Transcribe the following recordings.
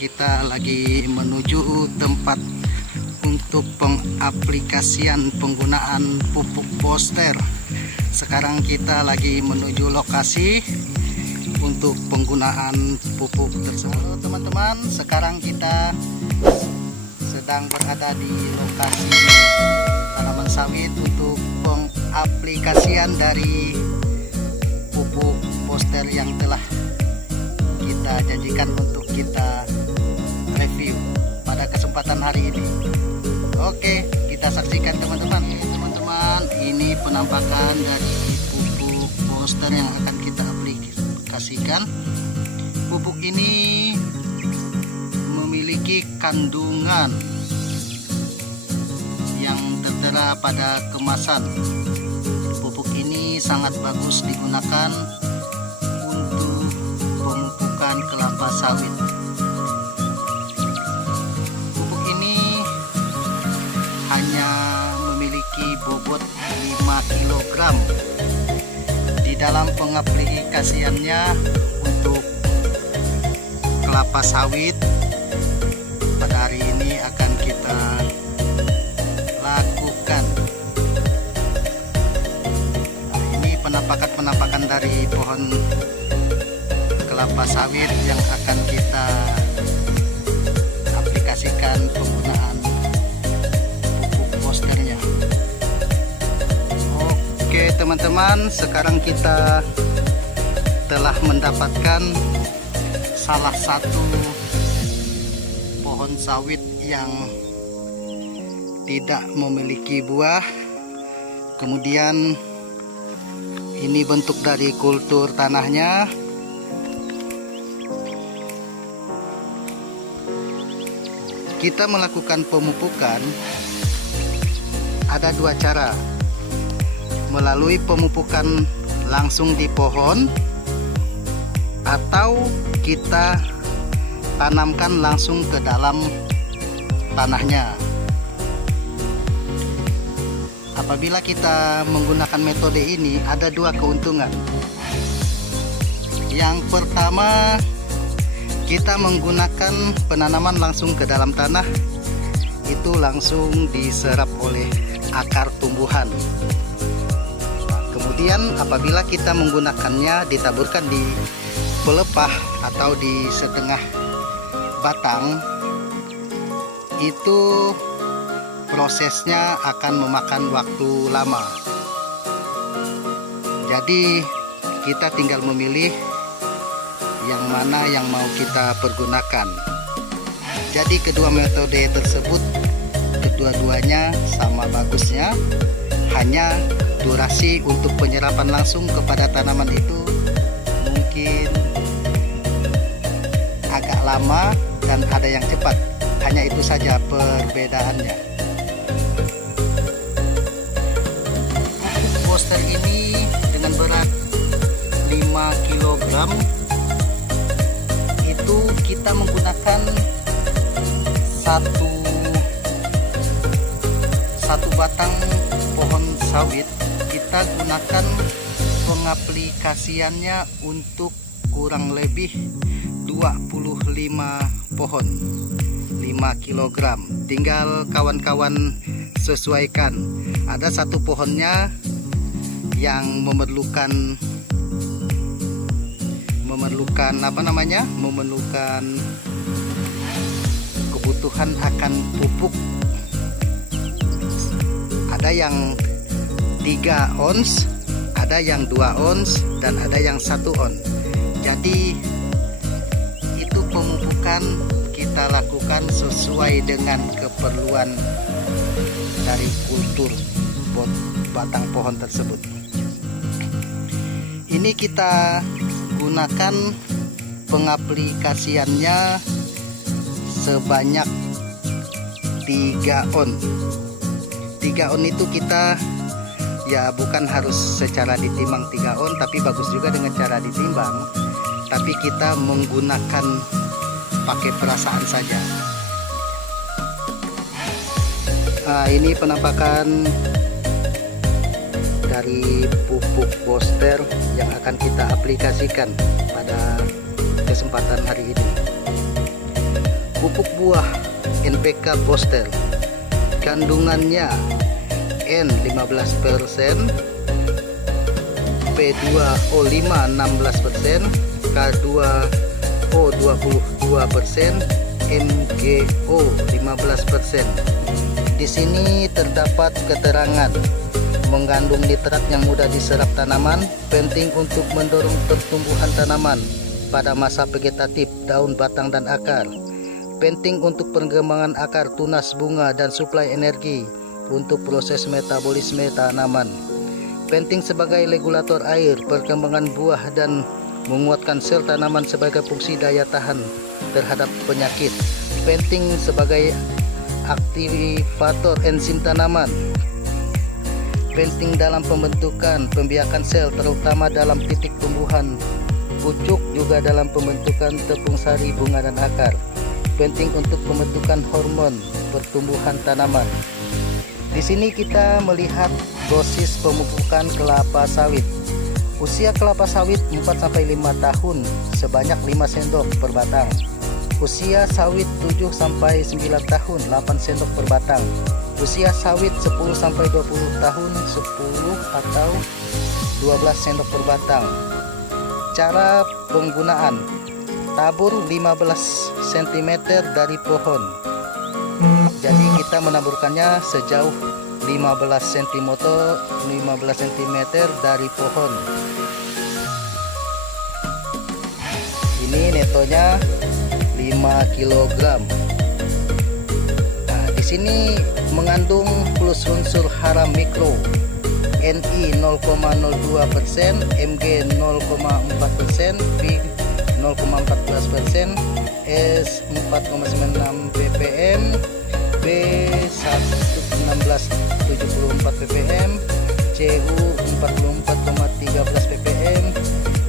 kita lagi menuju tempat untuk pengaplikasian penggunaan pupuk Boster. Sekarang kita lagi menuju lokasi untuk penggunaan pupuk tersebut. Halo teman-teman, sekarang kita sedang berada di lokasi tanaman sawit untuk pengaplikasian dari pupuk Boster yang telah kita janjikan untuk kita review pada kesempatan hari ini. Oke, kita saksikan teman-teman. Teman-teman, ini penampakan dari pupuk Boster yang akan kita aplikasikan. Pupuk ini memiliki kandungan yang tertera pada kemasan. Pupuk ini sangat bagus digunakan untuk pemupukan kelapa sawit. Pupuk ini hanya memiliki bobot 5 kg. Di dalam pengaplikasiannya untuk kelapa sawit pada hari ini akan kita lakukan. Nah, ini penampakan dari pohon kelapa sawit yang akan kita aplikasikan penggunaan pupuk Bosternya. Oke teman-teman, sekarang kita telah mendapatkan salah satu pohon sawit yang tidak memiliki buah. Kemudian ini bentuk dari kultur tanahnya. Kita melakukan pemupukan ada dua cara, melalui pemupukan langsung di pohon atau kita tanamkan langsung ke dalam tanahnya. Apabila kita menggunakan metode ini ada dua keuntungan. Yang pertama, kita menggunakan penanaman langsung ke dalam tanah, itu langsung diserap oleh akar tumbuhan. Kemudian apabila kita menggunakannya ditaburkan di pelepah atau di setengah batang, itu prosesnya akan memakan waktu lama. Jadi kita tinggal memilih yang mana yang mau kita pergunakan. Jadi kedua metode tersebut kedua-duanya sama bagusnya, hanya durasi untuk penyerapan langsung kepada tanaman itu mungkin agak lama dan ada yang cepat. Hanya itu saja perbedaannya. Pupuk Boster ini dengan berat 5 kg itu kita menggunakan satu batang pohon sawit. Kita gunakan pengaplikasiannya untuk kurang lebih 25 pohon 5 kg. Tinggal kawan-kawan sesuaikan. Ada satu pohonnya yang memerlukan kebutuhan akan pupuk. Ada yang 3 ons, ada yang 2 ons, dan ada yang 1 on. Jadi itu pemupukan kita lakukan sesuai dengan keperluan dari kultur batang pohon tersebut. Ini kita gunakan pengaplikasiannya sebanyak 3 on. 3 on itu kita ya bukan harus secara ditimbang 3 on, tapi bagus juga dengan cara ditimbang. Tapi kita menggunakan pakai perasaan saja. Nah, ini penampakan dari pupuk Boster yang akan kita aplikasikan pada kesempatan hari ini. pupuk buah NPK Booster, kandungannya N 15%, P2O5 16%, K2O 22%, MgO 15%. Di sini terdapat keterangan mengandung nitrat yang mudah diserap tanaman, penting untuk mendorong pertumbuhan tanaman pada masa vegetatif daun, batang, dan akar. Penting untuk pengembangan akar, tunas, bunga, dan suplai energi untuk proses metabolisme tanaman. Penting sebagai regulator air, perkembangan buah, dan menguatkan sel tanaman sebagai fungsi daya tahan terhadap penyakit. Penting sebagai aktivator enzim tanaman. Penting dalam pembentukan pembiakan sel, terutama dalam titik tumbuhan pucuk, juga dalam pembentukan tepung sari, bunga, dan akar. Penting untuk pembentukan hormon pertumbuhan tanaman. Di sini kita melihat dosis pemupukan kelapa sawit. Usia kelapa sawit 4-5 tahun sebanyak 5 sendok per batang. Usia sawit 7-9 tahun 8 sendok per batang. Usia sawit 10-20 tahun 10 atau 12 sendok per batang. Cara penggunaan: tabur 15 cm dari pohon. Jadi kita menaburkannya sejauh 15 cm dari pohon. Ini netonya 5 kg. Nah, di sini mengandung plus unsur hara mikro, Ni 0,02%, Mg 0,4%, P 0,14%, S 4,96 ppm, B 1674 ppm, Cu 44,13 ppm,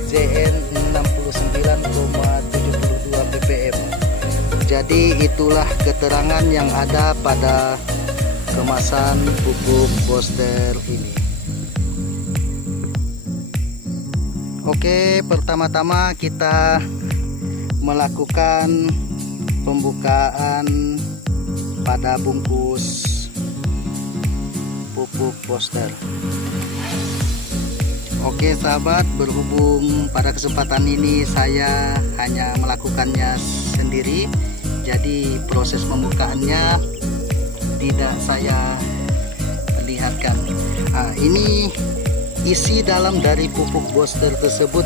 Zn 69,72 ppm. Jadi itulah keterangan yang ada pada kemasan pupuk Booster ini. Oke, pertama-tama kita melakukan pembukaan pada bungkus pupuk Booster. Oke sahabat, berhubung pada kesempatan ini saya hanya melakukannya sendiri, jadi proses pembukaannya tidak saya perlihatkan. Ini isi dalam dari pupuk Booster tersebut.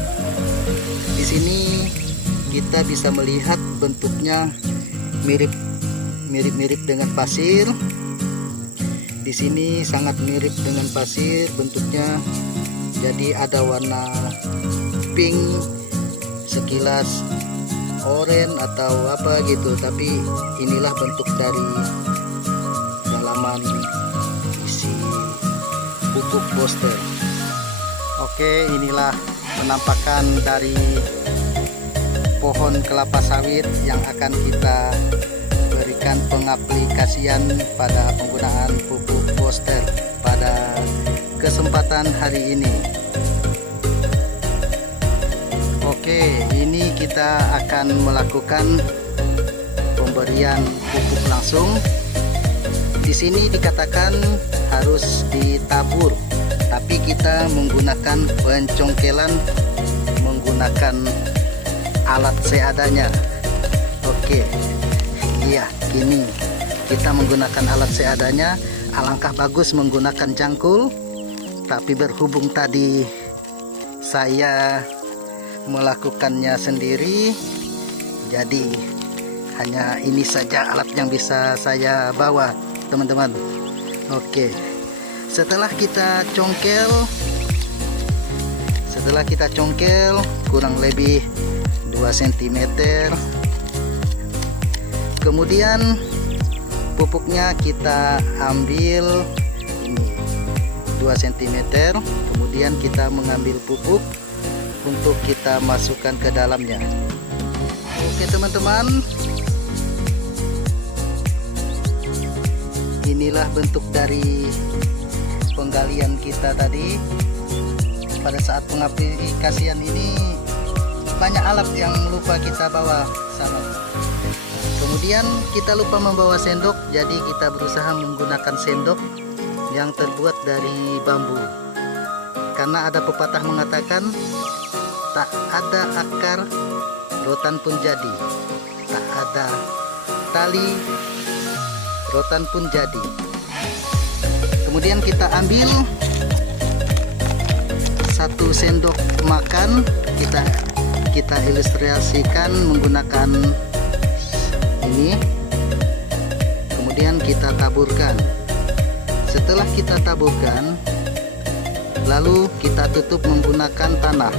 Di sini kita bisa melihat bentuknya mirip dengan pasir. Di sini sangat mirip dengan pasir bentuknya. Jadi ada warna pink, sekilas oranye atau apa gitu, tapi inilah bentuk dari dalaman isi pupuk Booster. Oke, inilah penampakan dari pohon kelapa sawit yang akan kita berikan pengaplikasian pada penggunaan pupuk Booster pada kesempatan hari ini. Oke, ini kita akan melakukan pemberian pupuk langsung. Di sini dikatakan harus ditabur, tapi kita menggunakan pencongkelan menggunakan alat seadanya. Oke, iya, kini kita menggunakan alat seadanya. Alangkah bagus menggunakan jangkul, tapi berhubung tadi saya melakukannya sendiri, jadi hanya ini saja alat yang bisa saya bawa, teman-teman. Oke, setelah kita congkel kurang lebih 2 cm, kemudian pupuknya kita ambil ini 2 cm, kemudian kita mengambil pupuk untuk kita masukkan ke dalamnya. Oke teman-teman, inilah bentuk dari penggalian kita tadi. Pada saat pengaplikasian ini banyak alat yang lupa kita bawa sama. Kemudian kita lupa membawa sendok, jadi kita berusaha menggunakan sendok yang terbuat dari bambu. Karena ada pepatah mengatakan, tak ada akar rotan pun jadi, tak ada tali rotan pun jadi. Kemudian kita ambil 1 sendok makan, kita ilustrasikan menggunakan ini. Kemudian kita taburkan. Setelah kita taburkan, lalu kita tutup menggunakan tanah.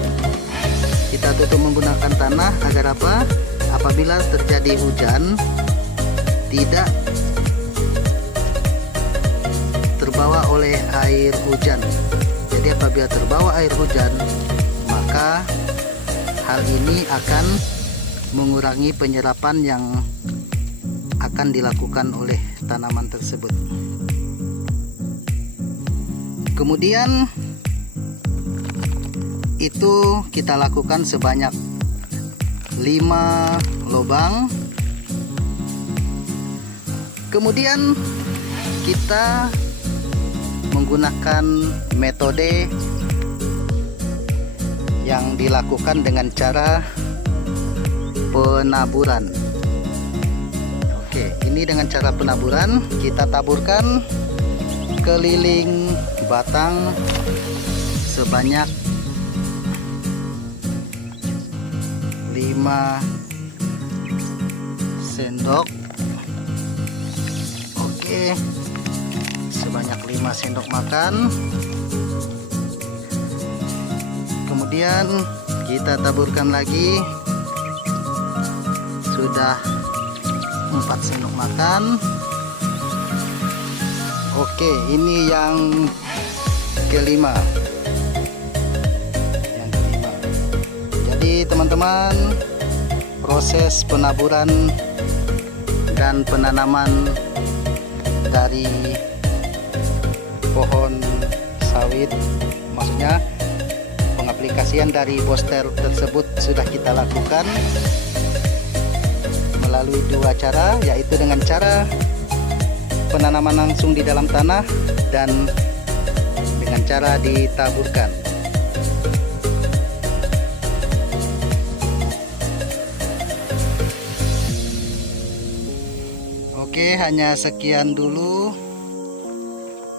Kita tutup menggunakan tanah agar apa? Apabila terjadi hujan, tidak terbawa oleh air hujan. Jadi apabila terbawa air hujan, maka hal ini akan mengurangi penyerapan yang akan dilakukan oleh tanaman tersebut. Kemudian itu kita lakukan sebanyak 5 lubang. Kemudian kita menggunakan metode yang dilakukan dengan cara penaburan. Oke, ini dengan cara penaburan, kita taburkan keliling batang sebanyak 5 sendok. Oke, sebanyak 5 sendok makan. Kemudian kita taburkan lagi, sudah 4 sendok makan. Oke, ini yang kelima. Jadi teman-teman, proses penaburan dan penanaman dari pohon sawit, maksudnya pengaplikasian dari booster tersebut sudah kita lakukan melalui 2 cara, yaitu dengan cara penanaman langsung di dalam tanah dan dengan cara ditaburkan. Oke, hanya sekian dulu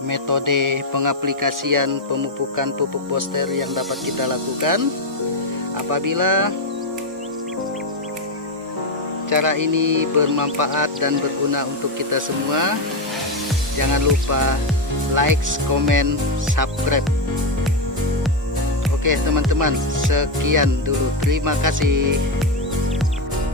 metode pengaplikasian pemupukan pupuk booster yang dapat kita lakukan. Apabila cara ini bermanfaat dan berguna untuk kita semua, jangan lupa like, comment, subscribe. Oke teman-teman, sekian dulu. Terima kasih.